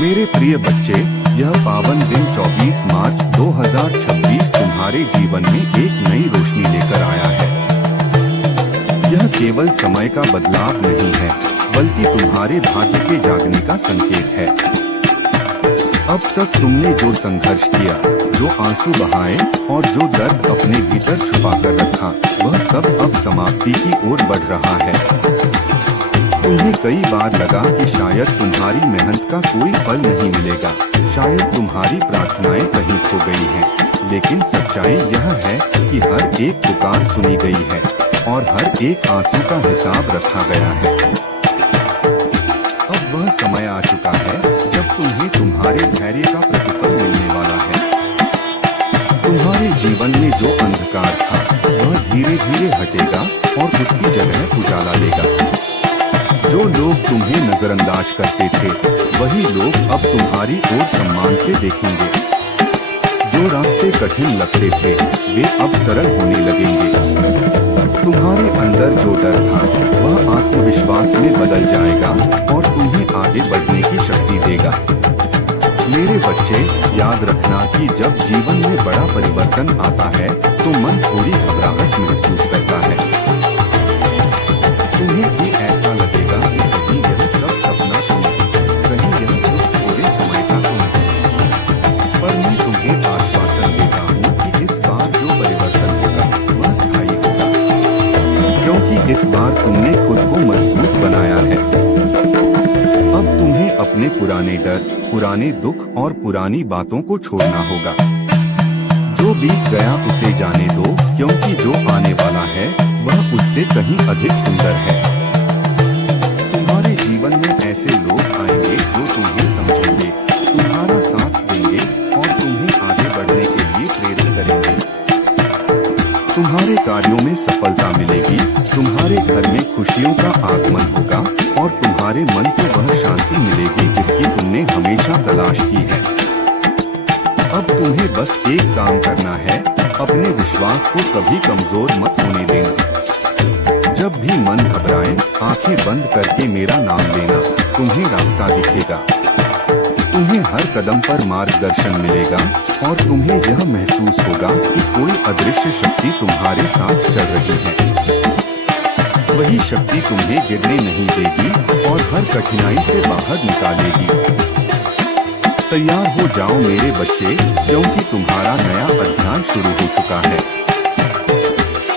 मेरे प्रिय बच्चे, यह पावन दिन 24 मार्च 2026 तुम्हारे जीवन में एक नई रोशनी लेकर आया है। यह केवल समय का बदलाव नहीं है, बल्कि तुम्हारे भाग्य के जागने का संकेत है। अब तक तुमने जो संघर्ष किया, जो आंसू बहाए और जो दर्द अपने भीतर छुपा कर रखा, वह सब अब समाप्ति की ओर बढ़ रहा है। तुम्हें कई बार लगा कि शायद तुम्हारी मेहनत का कोई फल नहीं मिलेगा, शायद तुम्हारी प्रार्थनाएं कहीं खो गई हैं। लेकिन सच्चाई यह है कि हर एक पुकार सुनी गई है और हर एक आंसू का हिसाब रखा गया है। अब वह समय आ चुका है जब तुम्हें तुम्हारे धैर्य का प्रतिफल मिलने वाला है। तुम्हारे जीवन में जो अंधकार था, वह धीरे धीरे हटेगा और उसकी जगह उजाला लेगा। जो लोग तुम्हें नजरअंदाज करते थे, वही लोग अब तुम्हारी ओर सम्मान से देखेंगे। जो रास्ते कठिन लगते थे, वे अब सरल होने लगेंगे। तुम्हारे अंदर जो डर था, वह आत्मविश्वास में बदल जाएगा और तुम्हें आगे बढ़ने की शक्ति देगा। मेरे बच्चे, याद रखना कि जब जीवन में बड़ा परिवर्तन आता है, तो मन थोड़ी घबराहट महसूस करता है। तुम्हें भी ऐसा लगेगा कि कहीं यह सब सपना तो नहीं, कहीं यह सिर्फ थोड़े समय का तो नहीं। पर मैं तुम्हें आश्वासन देता हूँ कि इस बार जो परिवर्तन होगा, वह स्थायी होगा, क्योंकि इस बार तुमने खुद को मजबूत बनाया है। अब तुम्हें अपने पुराने डर, पुराने दुख और पुरानी बातों को छोड़ना होगा। जो बीत गया उसे जाने दो, क्योंकि जो आने वाला है वह उससे कहीं अधिक सुंदर है। तुम्हारे जीवन में ऐसे लोग आएंगे जो तुम्हें समझेंगे, तुम्हारा साथ देंगे और तुम्हें आगे बढ़ने के लिए प्रेरित करेंगे। तुम्हारे कार्यों में सफलता मिलेगी, तुम्हारे घर में खुशियों का आगमन होगा और तुम्हारे मन को वह शांति मिलेगी जिसकी तुमने हमेशा तलाश की है। अब तुम्हें बस एक काम करना है, अपने विश्वास को कभी कमजोर मत होने देना। जब भी मन घबराए, आंखें बंद करके मेरा नाम लेना, तुम्हें रास्ता दिखेगा। तुम्हें हर कदम पर मार्गदर्शन मिलेगा और तुम्हें यह महसूस होगा कि कोई अदृश्य शक्ति तुम्हारे साथ चल रही है। वही शक्ति तुम्हें गिरने नहीं देगी और हर कठिनाई से बाहर निकालेगी। तैयार हो जाओ मेरे बच्चे, क्योंकि तुम्हारा नया अध्याय शुरू हो चुका है।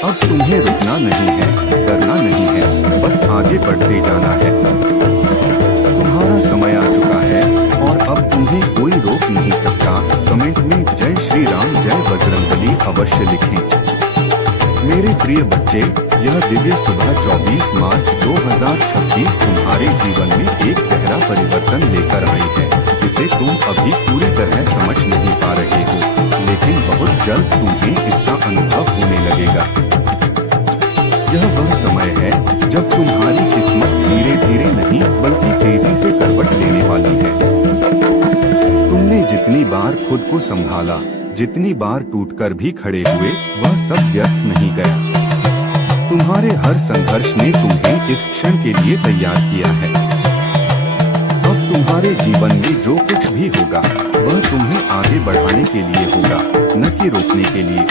अब तुम्हें रुकना नहीं है, डरना नहीं है, बस आगे बढ़ते जाना है। तुम्हारा समय आ चुका है और अब तुम्हें कोई रोक नहीं सकता। कमेंट में जय श्री राम, जय बजरंगबली अवश्य लिखें। मेरे प्रिय बच्चे, यह दिव्य सुबह 24 मार्च 2026 तुम्हारे जीवन में एक गहरा परिवर्तन लेकर आई है, जिसे तुम अभी पूरी तरह समझ नहीं पा रहे हो, लेकिन बहुत जल्द तुम्हें इसका अनुभव होने लगेगा। यह वह समय है जब तुम्हारी किस्मत धीरे धीरे नहीं, बल्कि तेजी से करवट लेने वाली है। तुमने जितनी बार खुद को संभाला, जितनी बार टूटकर भी खड़े हुए, वह सब व्यर्थ नहीं गया। तुम्हारे हर संघर्ष ने तुम्हें इस क्षण के लिए तैयार किया है। अब तुम्हारे जीवन में जो कुछ भी होगा, वह तुम्हें आगे बढ़ाने के लिए होगा, न कि रोकने के लिए।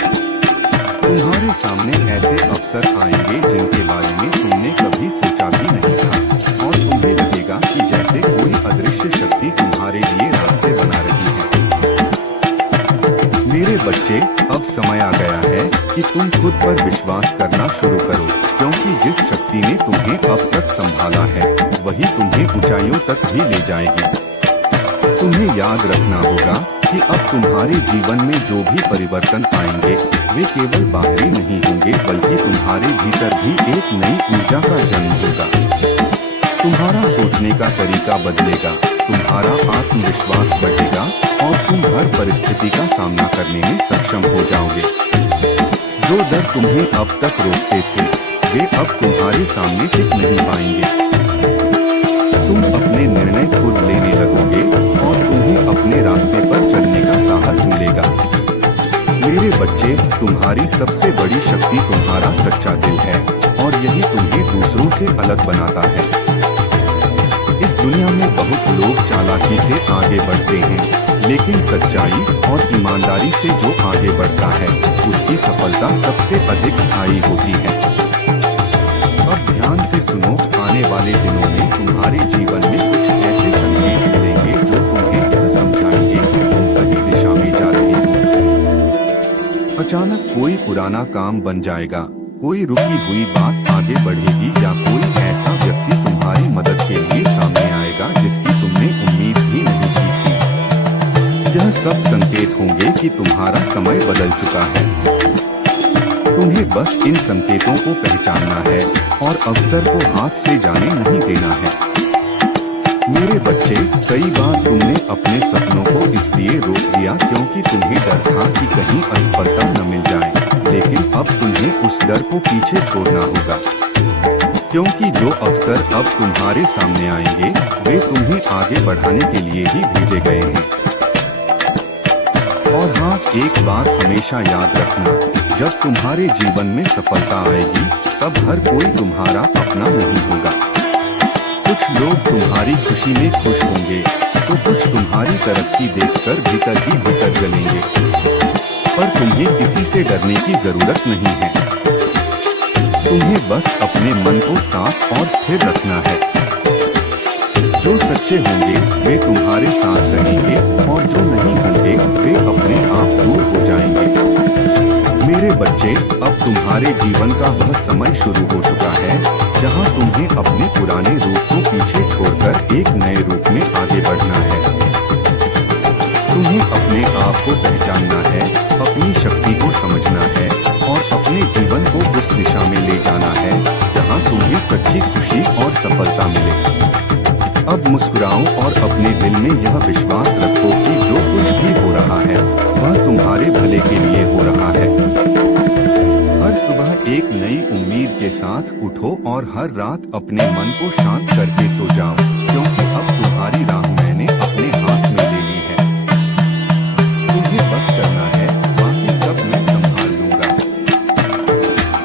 तुम्हारे सामने ऐसे अवसर आएंगे जिनके बारे में तुमने कभी सोचा भी नहीं था और तुम्हें लगेगा कि जैसे कोई अदृश्य शक्ति तुम्हारे लिए रास्ते बना रही है। मेरे बच्चे, अब समय आ गया है कि तुम खुद पर विश्वास करना शुरू करो, क्योंकि जिस शक्ति ने तुम्हें अब तक संभाला है, वही तुम्हें ऊंचाइयों तक भी ले जाएगी। तुम्हें याद रखना होगा कि अब तुम्हारे जीवन में जो भी परिवर्तन आएंगे, वे केवल बाहरी नहीं होंगे, बल्कि तुम्हारे भीतर भी एक नई ऊर्जा का जन्म होगा। तुम्हारा सोचने का तरीका बदलेगा, तुम्हारा आत्मविश्वास बढ़ेगा और तुम हर परिस्थिति का सामना करने में सक्षम हो जाओगे। जो डर तुम्हें अब तक रोकते थे, वे अब तुम्हारे सामने टिक नहीं पाएंगे। तुम अपने निर्णय खुद लेने लगोगे और तुम्हें अपने रास्ते पर चलने का साहस मिलेगा। मेरे बच्चे, तुम्हारी सबसे बड़ी शक्ति तुम्हारा सच्चा दिल है और यही तुम्हें दूसरों से अलग बनाता है। इस दुनिया में बहुत लोग चालाकी से आगे बढ़ते हैं, लेकिन सच्चाई और ईमानदारी से जो आगे बढ़ता है उसकी सफलता सबसे अधिक स्थायी होती है। अब ध्यान से सुनो, आने वाले दिनों में तुम्हारे जीवन में कुछ ऐसे संकेत मिलेंगे जो तुम्हें यह समझाएंगे कि तुम सही दिशा में जा रहे हो। अचानक कोई पुराना काम बन जाएगा, कोई रुकी हुई बात आगे बढ़ेगी या कोई ऐसा व्यक्ति तुम्हारी मदद के लिए सामने आएगा जिसकी तुमने उम्मीद भी नहीं की थी। यह सब संकेत होंगे कि तुम्हारा समय बदल चुका है। तुम्हें बस इन संकेतों को पहचानना है और अवसर को हाथ से जाने नहीं देना है। मेरे बच्चे, कई बार तुमने अपने सपनों को इसलिए रोक दिया क्योंकि तुम्हें डर था कि कहीं असफलता न मिल जाए, लेकिन अब तुम्हें उस डर को पीछे छोड़ना होगा, क्योंकि जो अवसर अब तुम्हारे सामने आएंगे वे तुम्हें आगे बढ़ाने के लिए ही भेजे गए हैं। और हाँ, एक बात हमेशा याद रखना, जब तुम्हारे जीवन में सफलता आएगी तब हर कोई तुम्हारा अपना नहीं होगा। कुछ लोग तुम्हारी खुशी में खुश होंगे तो कुछ तुम्हारी तरक्की देखकर भीतर ही भीतर जलेंगे, पर तुम्हें किसी से डरने की जरूरत नहीं है। तुम्हें बस अपने मन को साफ और स्थिर रखना है। जो सच्चे होंगे वे तुम्हारे साथ रहेंगे और जो नहीं होंगे वे अपने आप दूर हो जाएंगे। मेरे बच्चे, अब तुम्हारे जीवन का वह समय शुरू हो चुका है जहां तुम्हें अपने पुराने रूप को पीछे छोड़कर एक नए रूप में आगे बढ़ना है। तुम्हें अपने आप को पहचानना है, अपनी शक्ति को समझना है और अपने जीवन को उस दिशा में ले जाना है जहां तुम्हें सच्ची खुशी और सफलता मिले। अब मुस्कुराओ और अपने दिल में यह विश्वास रखो कि जो कुछ भी हो रहा है वह तुम्हारे भले के लिए हो रहा है। हर सुबह एक नई उम्मीद के साथ उठो और हर रात अपने मन को शांत करके सो जाओ, क्योंकि अब तुम्हारी राह मैंने अपने हाथ में ले ली है। तुम्हें बस करना है, बाकी सब मैं संभाल लूंगा।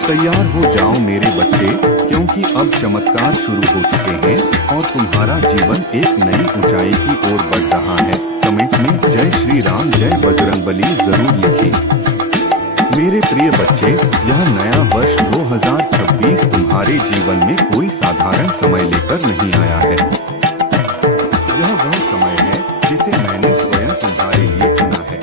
तैयार हो जाओ मेरे बच्चे, क्योंकि अब चमत्कार शुरू हो चुके हैं और तुम्हारा जीवन एक नई ऊंचाई की ओर बढ़ रहा है। कमेंट में जय श्री राम, जय बजरंगबली जरूर लिखें। मेरे प्रिय बच्चे, यह नया वर्ष 2026 तुम्हारे जीवन में कोई साधारण समय लेकर नहीं आया है। यह वह समय है जिसे मैंने स्वयं तुम्हारे लिए चुना है।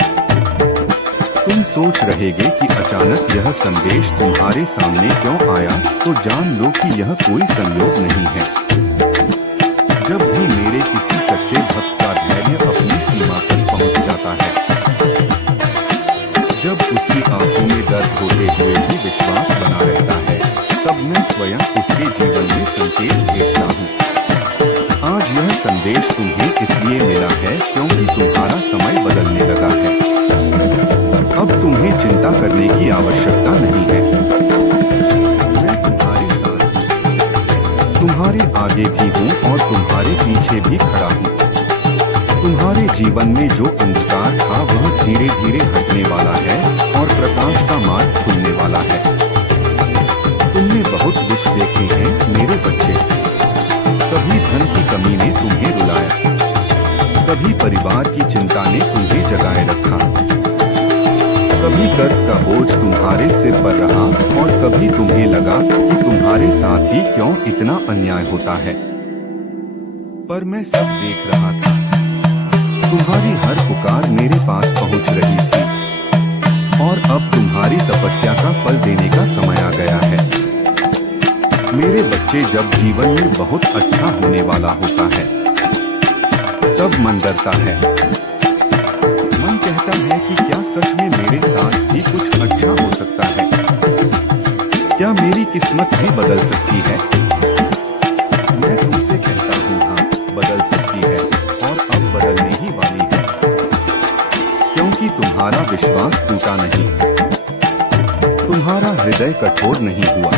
तुम सोच रहेगे कि अचानक यह संदेश तुम्हारे सामने क्यों आया, तो जान लो कि यह कोई संयोग नहीं है। जब भी मेरे किसी सच्चे भक्त का धैर्य अपनी सीमा पर पहुंच जाता है, जब उसकी आंखों में दर्द होते हुए भी विश्वास बना रहता है, तब मैं स्वयं उसके जीवन में संकेत भेजता हूँ। आज यह संदेश तुम्हें इसलिए मिला है क्योंकि तुम्हारा समय बदलने लगा है। अब तुम्हें चिंता करने की आवश्यकता नहीं है। मैं तुम्हारे साथ हूँ, तुम्हारे आगे भी हूँ और तुम्हारे पीछे भी खड़ा हूँ। तुम्हारे जीवन में जो अंधकार था वह धीरे धीरे हटने वाला है और प्रकाश का मार्ग खुलने वाला है। तुमने बहुत दुख देखे हैं मेरे बच्चे। कभी धन की कमी ने तुम्हें रुलाया, कभी परिवार की चिंता ने तुम्हें जगाए रखा, कभी कर्ज का बोझ तुम्हारे सिर पर रहा और कभी तुम्हें लगा कि तुम्हारे साथ ही क्यों इतना अन्याय होता है। पर मैं सब देख रहा था। तुम्हारी हर पुकार मेरे पास पहुंच रही थी और अब तुम्हारी तपस्या का फल देने का समय आ गया है। मेरे बच्चे, जब जीवन में बहुत अच्छा होने वाला होता है तब मन डरता है। मन कहता है कि क्या सच में मेरे साथ भी कुछ अच्छा हो सकता है? क्या मेरी किस्मत भी बदल सकती है? मैं तुमसे कहता हूँ हाँ, बदल सकती है और अब बदलने ही वाली है, क्योंकि तुम्हारा विश्वास टूटा नहीं, तुम्हारा हृदय कठोर नहीं हुआ,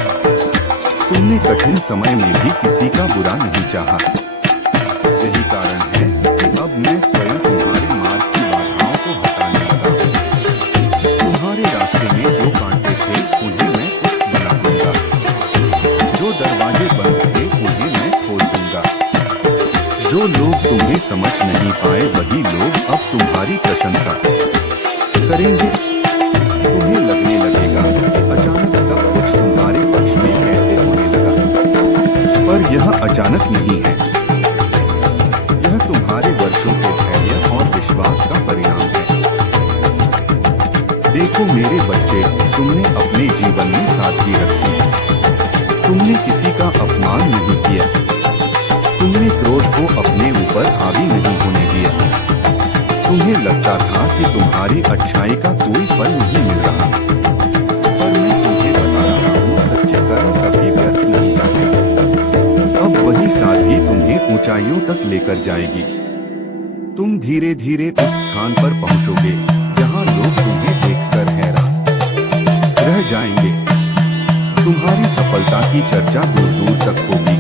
तुमने कठिन समय में भी किसी का बुरा नहीं चाहा। यही कारण है कि अब मैं स्वयं तुम्हारे मार्ग की बाधाओं को हटाने लगा हूँ। तुम्हारे रास्ते में जो कांटे थे उन्हें मैं पुष्ट बना दूंगा, जो दरवाजे बंद थे उन्हें मैं खोल दूंगा। वही लोग अब तुम्हारी प्रशंसा करेंगे। तुम्हें लगने लगेगा अचानक सब कुछ तुम्हारे पक्ष में कैसे होने लगा, पर यह अचानक नहीं है। यह तुम्हारे वर्षों के धैर्य और विश्वास का परिणाम है। देखो मेरे बच्चे, तुमने अपने जीवन में सादगी रखी। तुमने किसी का अपमान नहीं किया। तुमने क्रोध को अपने ऊपर हावी नहीं होने दिया। तुम्हें लगता था कि तुम्हारी अच्छाई का कोई फल नहीं मिल रहा, पर मैं तुम्हें बता रहा हूँ, सच्चे कर्म कभी व्यर्थ नहीं जाते। अब वही सादगी तुम्हें ऊंचाइयों तक लेकर जाएगी। तुम धीरे धीरे उस स्थान पर पहुँचोगे जहाँ लोग तुम्हें देखकर हैरान रह जाएंगे। तुम्हारी सफलता की चर्चा दूर दूर तक होगी।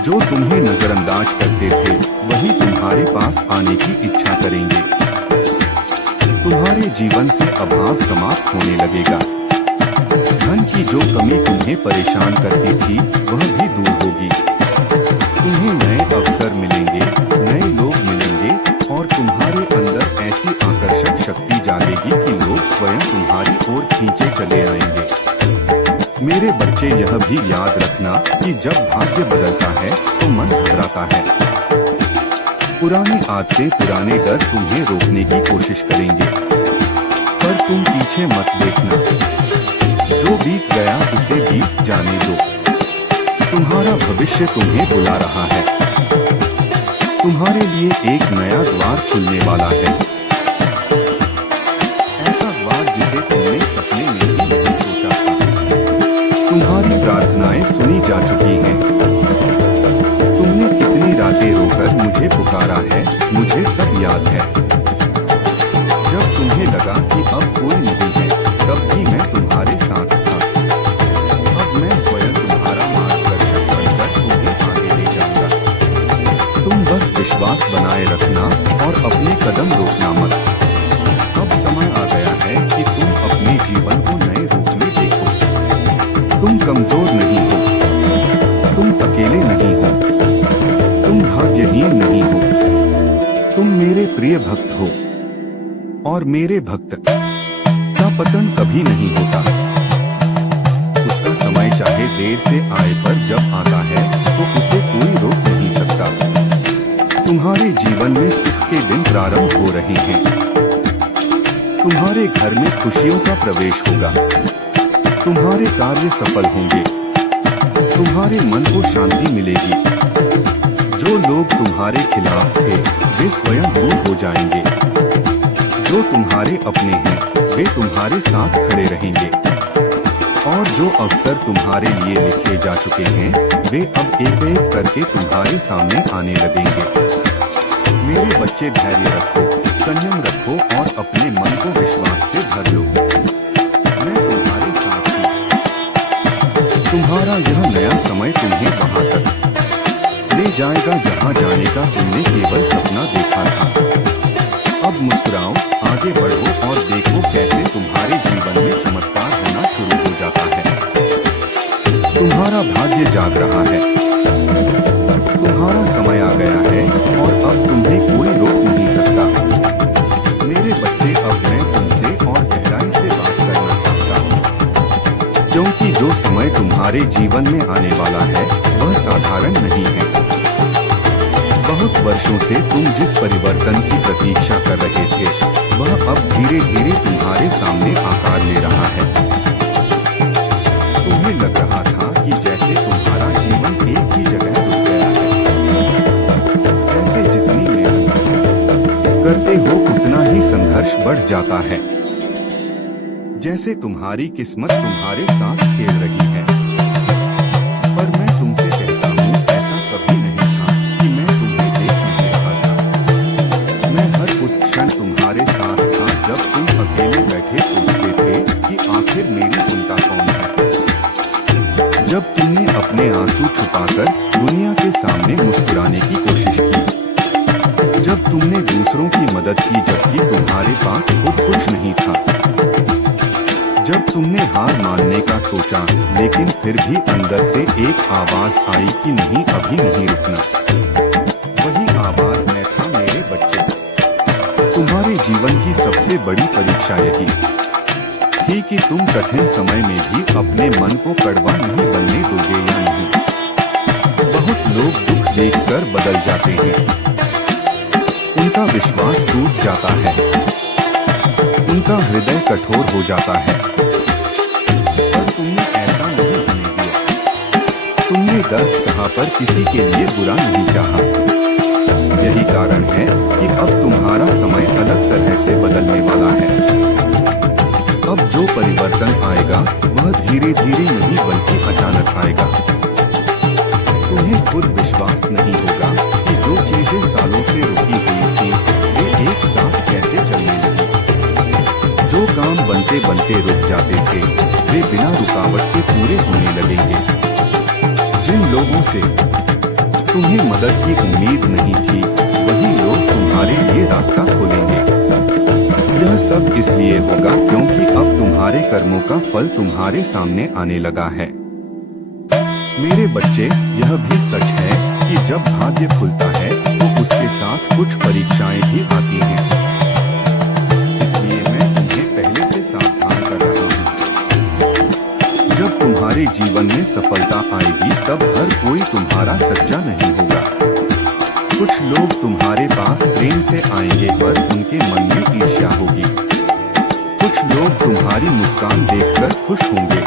जो तुम्हें नजरअंदाज करते थे वही तुम्हारे पास आने की इच्छा करेंगे। तुम्हारे जीवन से अभाव समाप्त होने लगेगा। धन की जो कमी तुम्हें परेशान करती थी वह भी दूर होगी। तुम्हें नए अवसर मिलेंगे, नए लोग मिलेंगे और तुम्हारे अंदर ऐसी आकर्षक शक्ति जागेगी कि लोग स्वयं तुम्हारी ओर खींचे चले आएंगे। मेरे बच्चे, यह भी याद रखना कि जब भाग्य बदलता है तो मन घबराता है। पुरानी आदतें, पुराने डर तुम्हें रोकने की कोशिश करेंगे, पर तुम पीछे मत देखना। जो बीत गया उसे बीत जाने दो। तुम्हारा भविष्य तुम्हें बुला रहा है। तुम्हारे लिए एक नया द्वार खुलने वाला है, ऐसा द्वार जिसे तुमने सपने में भी नहीं सोचा था। तुम्हारी प्रार्थनाएं सुनी जा चुकी हैं। तुमने कितनी रातें रोकर मुझे पुकारा है, मुझे सब याद है। जब तुम्हें लगा कि अब कोई नहीं है, तब भी मैं तुम्हारे साथ था। अब मैं स्वयं तुम्हारा मार्गदर्शक बनकर तुम्हें आगे ले जाऊंगा। तुम बस विश्वास बनाए रखना और अपने कदम रोकना मत। अब समय आ गया है कि तुम अपने जीवन को नए रूप में देखो। तुम कमजोर नहीं हो, तुम अकेले नहीं हो, तुम भाग्यहीन नहीं हो। तुम मेरे प्रिय भक्त हो और मेरे भक्त का पतन कभी नहीं होता। उसका समय चाहे देर से आए, पर जब आता है तो उसे कोई रोक नहीं सकता। तुम्हारे जीवन में सुख के दिन प्रारंभ हो रहे हैं। तुम्हारे घर में खुशियों का प्रवेश होगा। तुम्हारे कार्य सफल होंगे। तुम्हारे मन को शांति मिलेगी। जो लोग तुम्हारे खिलाफ थे वे स्वयं दूर हो जाएंगे। जो तुम्हारे अपने हैं वे तुम्हारे साथ खड़े रहेंगे। और जो अवसर तुम्हारे लिए लिखे जा चुके हैं वे अब एक एक करके तुम्हारे सामने आने लगेंगे। मेरे बच्चे, धैर्य रखो, संयम रखो और अपने मन को विश्वास से भर लो। मैं तुम्हारे साथ हूँ। तुम्हारा यह नया समय तुम्हें वहां तक ले जाएगा जहां जाने का तुमने केवल सपना देखा था। अब मुस्कुराओ, आगे बढ़ो और देखो कैसे तुम्हारे जीवन में चमत्कार होना शुरू हो जाता है। तुम्हारा भाग्य जाग रहा है। तुम्हारा समय आ गया है और अब तुम्हें कोई रोक नहीं सकता। मेरे बच्चे, अब मैं तुमसे और गहराई से बात करना चाहता हूँ, क्योंकि जो समय तुम्हारे जीवन में आने वाला है वह साधारण नहीं है। बहुत वर्षों से तुम जिस परिवर्तन की प्रतीक्षा कर रहे थे वह अब धीरे धीरे तुम्हारे सामने आकार ले रहा है। तुम्हें लग रहा था कि जैसे तुम्हारा जीवन एक ही जगह रुक गया है। जैसे जितनी मेहनत करते हो उतना ही संघर्ष बढ़ जाता है। जैसे तुम्हारी किस्मत तुम्हारे साथ खेल रही है। पर मैं तुमसे कहता हूँ, ऐसा कभी नहीं था कि मैं तुम्हें देख नहीं रहा था। मैं हर उस क्षण तुम्हारे साथ था जब तुम अकेले बैठे सोचते थे कि आखिर मेरी चिंता कौन है। जब तुमने अपने आंसू छुपाकर दुनिया के सामने मुस्कुराने की कोशिश की। जब तुमने दूसरों की मदद की जबकि तुम्हारे पास खुद कुछ नहीं था। जब तुमने हार मानने का सोचा लेकिन फिर भी अंदर से एक आवाज आई कि नहीं, अभी नहीं रुकना। वही आवाज मैं था मेरे बच्चे, तुम्हारे जीवन की सबसे बड़ी परीक्षा यही थी कि तुम कठिन समय में भी अपने मन को कड़वा नहीं बनने दोगे या नहीं। बहुत लोग दुख देखकर बदल जाते हैं, उनका विश्वास टूट जाता है, उनका हृदय कठोर हो जाता है, पर तुमने ऐसा नहीं होने दिया। तुमने दर्द सहा पर किसी के लिए बुरा नहीं चाहा। यही कारण है कि अब तुम्हारा समय अलग तरह से बदलने वाला है। अब जो परिवर्तन आएगा वह धीरे धीरे नहीं बल्कि अचानक आएगा। तुम्हें खुद विश्वास नहीं होगा कि जो चीजें सालों से रुकी हुई थी वे एक साथ कैसे चलने लगी। जो काम बनते बनते रुक जाते थे वे बिना रुकावट के पूरे होने लगेंगे। जिन लोगों से तुम्हें मदद की उम्मीद नहीं थी वही लोग तुम्हारे लिए रास्ता खोलेंगे। यह सब इसलिए होगा क्योंकि अब तुम्हारे कर्मों का फल तुम्हारे सामने आने लगा है। मेरे बच्चे, यह भी सच है कि जब भाग्य खुलता है तो उसके साथ कुछ परीक्षाएं भी आती हैं। इसलिए मैं तुम्हें पहले से सावधान कर रहा हूँ। जब तुम्हारे जीवन में सफलता आएगी तब हर कोई तुम्हारा सच्चा नहीं होगा। कुछ लोग तुम्हारे पास प्रेम से आएंगे पर उनके मन में ईर्ष्या होगी। कुछ लोग तुम्हारी मुस्कान देखकर खुश होंगे,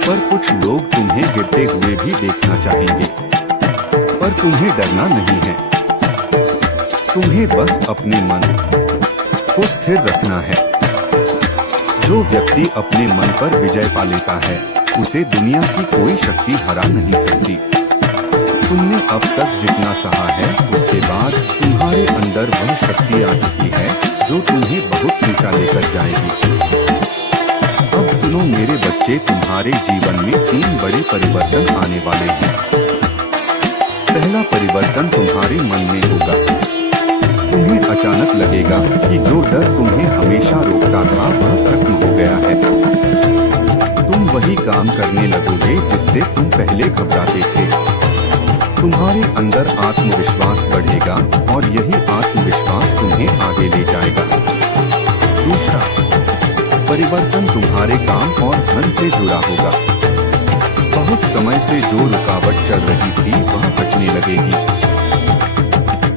पर कुछ लोग तुम्हें गिरते हुए भी देखना चाहेंगे। पर तुम्हें डरना नहीं है, तुम्हें बस अपने मन को स्थिर रखना है। जो व्यक्ति अपने मन पर विजय पा लेता है उसे दुनिया की कोई शक्ति हरा नहीं सकती। तुमने अब तक जितना सहा है उसके बाद तुम्हारे अंदर वह शक्ति आ चुकी है जो तुम्हें बहुत ऊंचा लेकर जाएगी। अब सुनो मेरे बच्चे, तुम्हारे जीवन में 3 बड़े परिवर्तन आने वाले हैं। पहला परिवर्तन तुम्हारे मन में होगा। तुम्हें अचानक लगेगा कि जो डर तुम्हें हमेशा रोकता था वह खत्म हो गया है। तुम वही काम करने लगोगे जिससे तुम पहले घबराते थे। तुम्हारे अंदर आत्मविश्वास बढ़ेगा और यही आत्मविश्वास तुम्हें आगे ले जाएगा। दूसरा परिवर्तन तुम्हारे काम और धन से जुड़ा होगा। बहुत समय से जो रुकावट चल रही थी वह हटने लगेगी।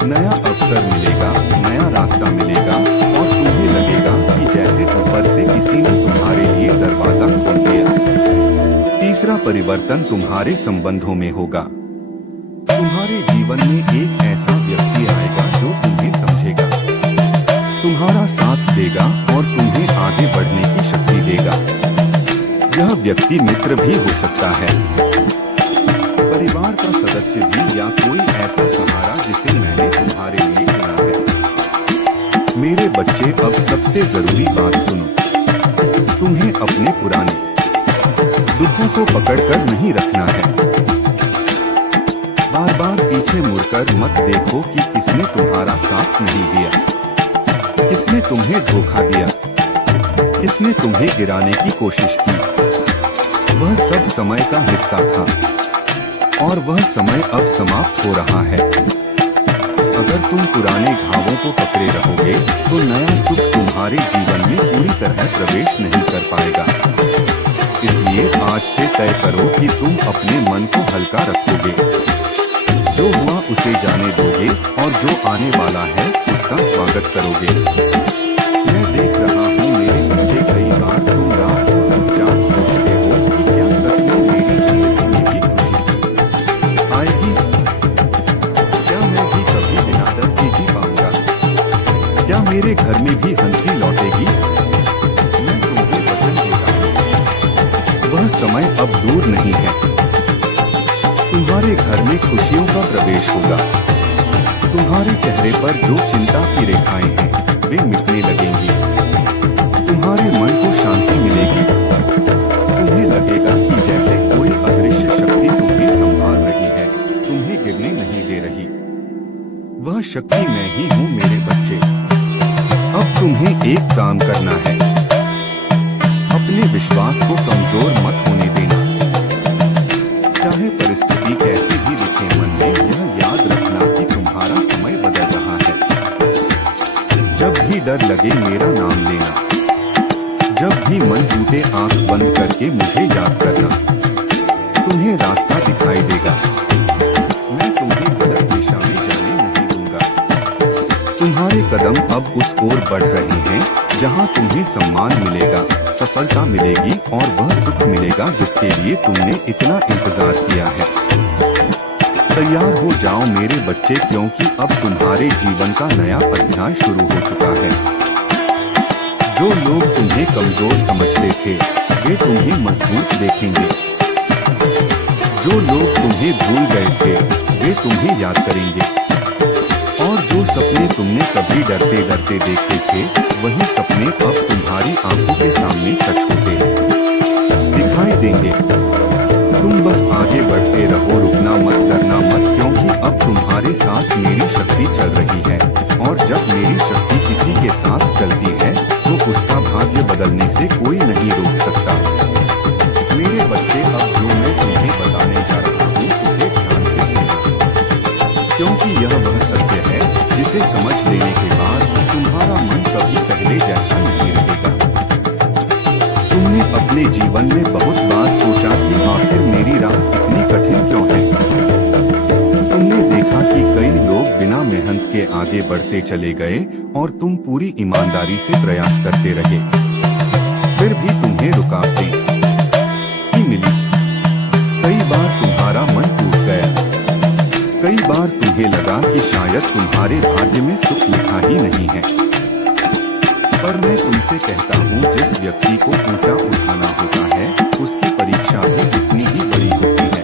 नया अवसर मिलेगा, नया रास्ता मिलेगा और तुम्हें लगेगा कि जैसे ऊपर से किसी ने तुम्हारे लिए दरवाजा खोल दिया। तीसरा परिवर्तन तुम्हारे संबंधों में होगा। तुम्हारे जीवन में एक ऐसा व्यक्ति आएगा जो तुम्हें समझेगा, तुम्हारा साथ देगा और तुम्हें आगे बढ़ने की शक्ति देगा। यह व्यक्ति मित्र भी हो सकता है, परिवार का सदस्य भी, या कोई ऐसा सहारा जिसे मैंने तुम्हारे लिए चुना है। मेरे बच्चे, अब सबसे जरूरी बात सुनो। तुम्हें अपने पुराने दुखों को पकड़कर नहीं रखना है। बार बार पीछे मुड़कर मत देखो कि किसने तुम्हारा साथ नहीं दिया, किसने तुम्हें धोखा दिया, किसने तुम्हें गिराने की कोशिश की। वह सब समय का हिस्सा था और वह समय अब समाप्त हो रहा है। अगर तुम पुराने घावों को पकड़े रहोगे तो नया सुख तुम्हारे जीवन में पूरी तरह प्रवेश नहीं कर पाएगा। इसलिए आज से तय करो कि तुम अपने मन को हल्का रखोगे। जो हुआ उसे जाने दोगे और जो आने वाला है उसका स्वागत करोगे। मैं देख रहा हूँ मेरे बच्चे, कई बार तुम रात को चुपचाप सोचते हो कि क्या सच में मेरी जिंदगी में भी खुशी आएगी? क्या मैं भी कभी बिना डर के जी पाऊंगा? क्या मेरे घर में भी हंसी लौटेगी? मैं तुम्हें वचन देता हूँ, वह समय अब दूर नहीं है। तुम्हारे घर में खुशियों का प्रवेश होगा। तुम्हारे चेहरे पर जो चिंता की रेखाएं हैं वे मिटने लगेंगी। तुम्हारे मन को शांति मिलेगी। तुम्हें लगेगा कि जैसे कोई अदृश्य शक्ति तुम्हें संभाल रही है, तुम्हें गिरने नहीं दे रही। वह शक्ति मैं ही हूँ मेरे बच्चे। अब तुम्हें एक काम करना है, अपने विश्वास को कमजोर मत होने देना। चाहे परिस्थिति कैसी भी दिखे, मन में यह याद रखना कि तुम्हारा समय बदल रहा है। डर लगे मेरा नाम लेना। जब भी मन टूटे आंख बंद करके मुझे याद करना। तुम्हें रास्ता दिखाई देगा, मैं तुम्हें गलत दिशा में जाने नहीं दूंगा। तुम्हारे कदम अब उस ओर बढ़ रहे हैं जहां तुम्हें सम्मान मिलेगा, सफलता मिलेगी और वह सुख मिलेगा जिसके लिए तुमने इतना इंतजार किया है। तैयार हो जाओ मेरे बच्चे, क्योंकि अब तुम्हारे जीवन का नया अध्याय शुरू हो चुका है। जो लोग तुम्हें कमजोर समझते थे वे तुम्हें मजबूत देखेंगे। जो लोग तुम्हें भूल गए थे वे तुम्हें याद करेंगे। और जो सपने तुमने कभी डरते डरते देखे थे वही सपने अब तुम्हारी आंखों के सामने सच होते दिखाई देंगे। तुम बस आगे बढ़ते रहो, रुकना मत, डरना मत, क्योंकि अब तुम्हारे साथ मेरी शक्ति चल रही है। और जब मेरी शक्ति किसी के साथ चलती है तो उसका भाग्य बदलने से कोई नहीं रोक सकता। मेरे बच्चे, अब जो मैं तुम्हें बताने जा रहा हूँ उसे ध्यान से सुनना, क्योंकि यह वह सत्य है जिसे समझ लेने के बाद तुम्हारा मन कभी पहले जैसा नहीं रहेगा। तुमने अपने जीवन में बहुत बार सोचा कि आखिर मेरी राह इतनी कठिन क्यों है। तुमने देखा कि कई लोग बिना मेहनत के आगे बढ़ते चले गए और तुम पूरी ईमानदारी से प्रयास करते रहे, फिर भी तुम्हें रुकावटें ही मिली। कई बार तुम्हारा मन टूट गया, कई बार तुम्हें लगा कि शायद तुम्हारे भाग्य में सुख लिखा ही नहीं है। पर मैं तुमसे कहता हूँ, जिस व्यक्ति को ऊंचा उठाना होता है उसकी परीक्षा भी उतनी ही बड़ी होती है।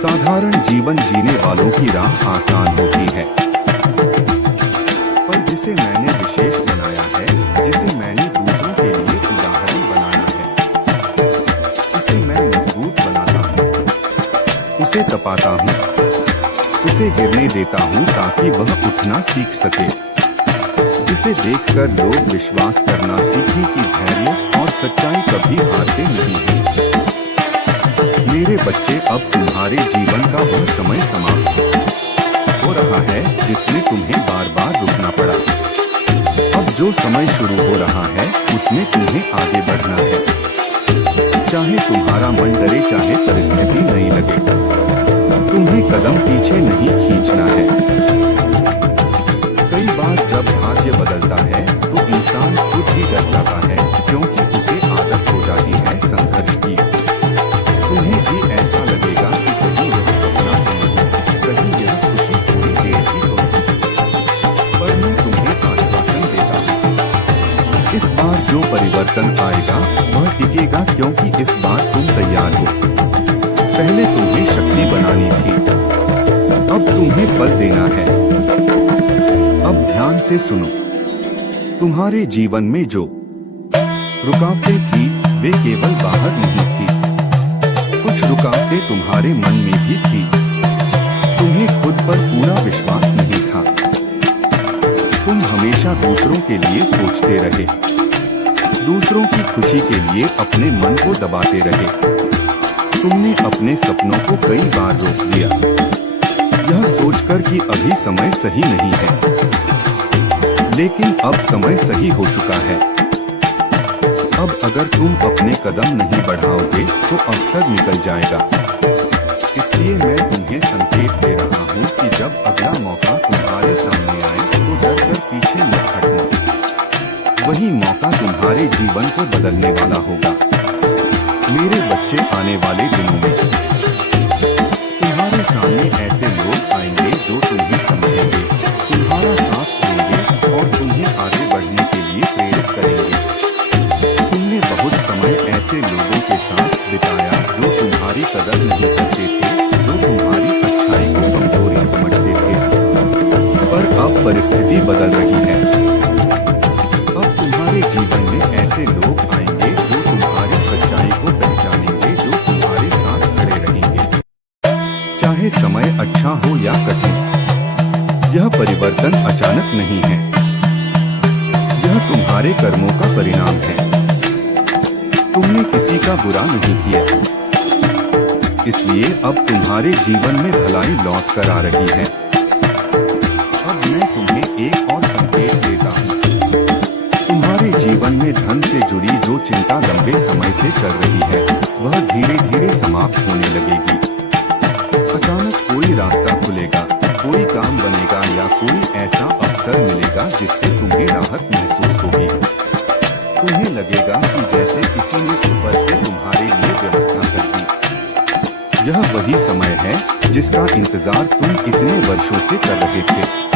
साधारण जीवन जीने वालों की राह आसान होती है, पर जिसे मैंने विशेष बनाया है, जिसे मैंने दूसरों के लिए उदाहरण बनाया है, उसे मैं मजबूत बनाता हूँ, उसे तपाता हूँ, उसे गिरने देता हूँ ताकि वह उठना सीख सके। जिसे देखकर लोग विश्वास करना सीखें कि धैर्य और सच्चाई कभी हारते नहीं हैं। मेरे बच्चे, अब तुम्हारे जीवन का वह समय समाप्त हो रहा है जिसमें तुम्हें बार बार रुकना पड़ा। अब जो समय शुरू हो रहा है उसमें तुम्हें आगे बढ़ना है, चाहे तुम्हारा मन डरे, चाहे परिस्थिति नहीं लगे। तुम्हें कदम पीछे नहीं खींचना है। कई बार जब भाग्य बदलता है तो इंसान खुद ही डर जाता है, क्योंकि उसे आदत हो जाती है संघर्ष की। तुम्हें भी ऐसा लगेगा कि कहीं यह सपना तो नहीं, कहीं यह खुशी थोड़ी देर की तो नहीं। पर मैं तुम्हें आश्वासन देता हूँ, इस बार जो परिवर्तन आएगा वह टिकेगा, क्योंकि इस बार तुम तैयार हो। पहले तुम्हें शक्ति बनानी थी, अब तुम्हें फल देना है। अब ध्यान से सुनो, तुम्हारे जीवन में जो रुकावटें थी वे केवल बाहर नहीं थी, कुछ रुकावटें तुम्हारे मन में भी थी। तुम्हें खुद पर पूरा विश्वास नहीं था, तुम हमेशा दूसरों के लिए सोचते रहे, दूसरों की खुशी के लिए अपने मन को दबाते रहे। तुमने अपने सपनों को कई बार रोक दिया, यह सोचकर कि अभी समय सही नहीं है, लेकिन अब समय सही हो चुका है। अब अगर तुम अपने कदम नहीं बढ़ाओगे तो अवसर निकल जाएगा। इसलिए मैं तुम्हें संकेत दे रहा हूँ कि जब अगला मौका तुम्हारे सामने आए तो डर कर पीछे मत हटना। वही मौका तुम्हारे जीवन को बदलने वाला होगा। मेरे बच्चे, आने वाले दिनों में तुम्हारे सामने ऐसे लोग आएंगे जो तुम्हें समझेंगे, तुम्हारा साथ देंगे और तुम्हें आगे बढ़ने के लिए प्रेरित करेंगे। तुमने बहुत समय ऐसे लोगों के साथ बिताया जो तुम्हारी कदर नहीं करते थे, जो तुम्हारी अच्छाई को कमजोरी समझते थे। पर अब परिस्थिति बदल रही है। अब तुम्हारे जीवन में ऐसे लोग आएंगे जो तुम्हारी सच्चाई को पहचानेंगे, जो तुम्हारे साथ खड़े रहेंगे, चाहे समय अच्छा हो या कठिन। यह परिवर्तन अचानक नहीं है, यह तुम्हारे कर्मों का परिणाम है। तुमने किसी का बुरा नहीं किया, इसलिए अब तुम्हारे जीवन में भलाई लौट कर आ रही है। अब मैं तुम्हें एक और संकेत देता से चल रही है वह धीरे धीरे समाप्त होने लगेगी। अचानक कोई रास्ता खुलेगा, कोई काम बनेगा या कोई ऐसा अवसर मिलेगा जिससे तुम्हें राहत महसूस होगी। तुम्हें लगेगा कि जैसे किसी ने ऊपर से तुम्हारे लिए व्यवस्था कर दी। यह वही समय है जिसका इंतजार तुम इतने वर्षों से कर रहे थे।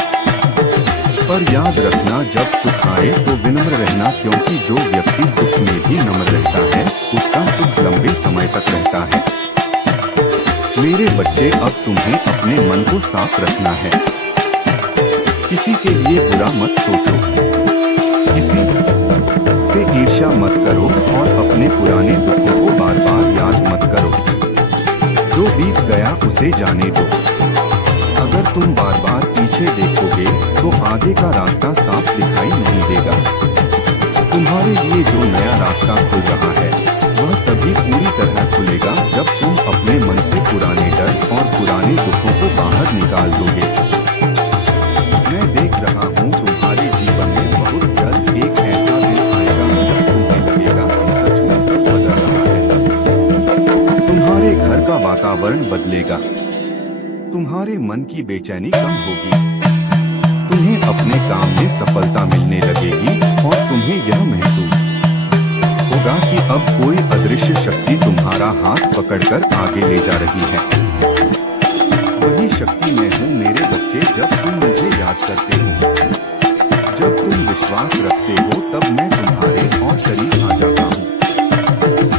पर याद रखना, जब सुख आए तो विनम्र रहना, क्योंकि जो व्यक्ति सुख में भी नम्र रहता है उसका सुख लंबे समय तक रहता है। मेरे बच्चे, अब तुम्हें अपने मन को साफ रखना है। किसी के लिए बुरा मत सोचो, किसी से ईर्ष्या मत करो और अपने पुराने दुखों को बार बार याद मत करो। जो बीत गया उसे जाने दो। अगर तुम बार बार पीछे देखोगे तो आगे का रास्ता साफ दिखाई नहीं देगा। तुम्हारे लिए जो नया रास्ता खुल रहा है वह तभी पूरी तरह खुलेगा जब तुम अपने मन से पुराने डर और पुराने दुखों को बाहर निकाल दोगे। मैं देख रहा हूँ तुम्हारे जीवन में बहुत जल्द एक ऐसा दिन आएगा जब तुम्हें लगेगा कि सच में सब बदल रहा है। तुम्हारे घर का वातावरण बदलेगा, तुम्हारे मन की बेचैनी कम होगी, तुम्हें अपने काम में सफलता मिलने लगेगी और तुम्हें यह महसूस होगा कि अब कोई अदृश्य शक्ति तुम्हारा हाथ पकड़कर आगे ले जा रही है। वही शक्ति मैं हूँ मेरे बच्चे, जब तुम मुझे याद करते हो, जब तुम विश्वास रखते हो, तब मैं तुम्हारे और करीब आ जाता हूँ।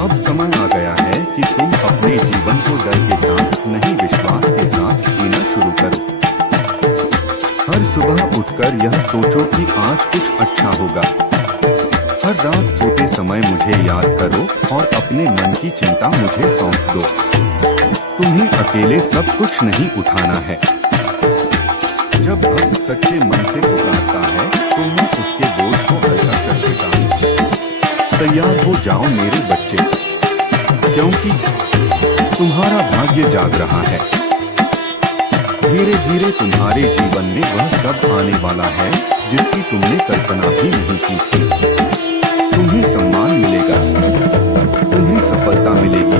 अब समय आ गया है कि तुम अपने जीवन को डर के साथ नहीं, विश्वास के साथ जीना शुरू करो। हर सुबह उठकर यह सोचो कि आज कुछ अच्छा होगा। हर रात सोते समय मुझे याद करो और अपने मन की चिंता मुझे सौंप दो। तुम्हें अकेले सब कुछ नहीं उठाना है। जब भक्त सच्चे मन से पुकारता है तो मैं उसके बोझ को हल्का कर देता हूँ। तैयार हो जाओ मेरे बच्चे, क्योंकि तुम्हारा भाग्य जाग रहा है। धीरे धीरे तुम्हारे जीवन में वह सब आने वाला है जिसकी तुमने कल्पना भी नहीं की थी। तुम्हें सम्मान मिलेगा, तुम्हें सफलता मिलेगी,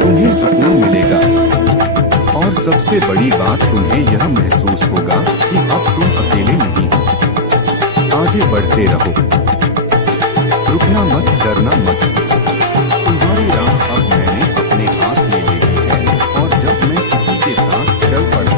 तुम्हें सुकून मिलेगा और सबसे बड़ी बात, तुम्हें यह महसूस होगा कि अब तुम अकेले नहीं हो। आगे बढ़ते रहो, रुकना मत, डरना मत। तुम्हारी राह अब मैंने अपने हाथ में ले ली है और जब मैं किसी के साथ चल पड़ता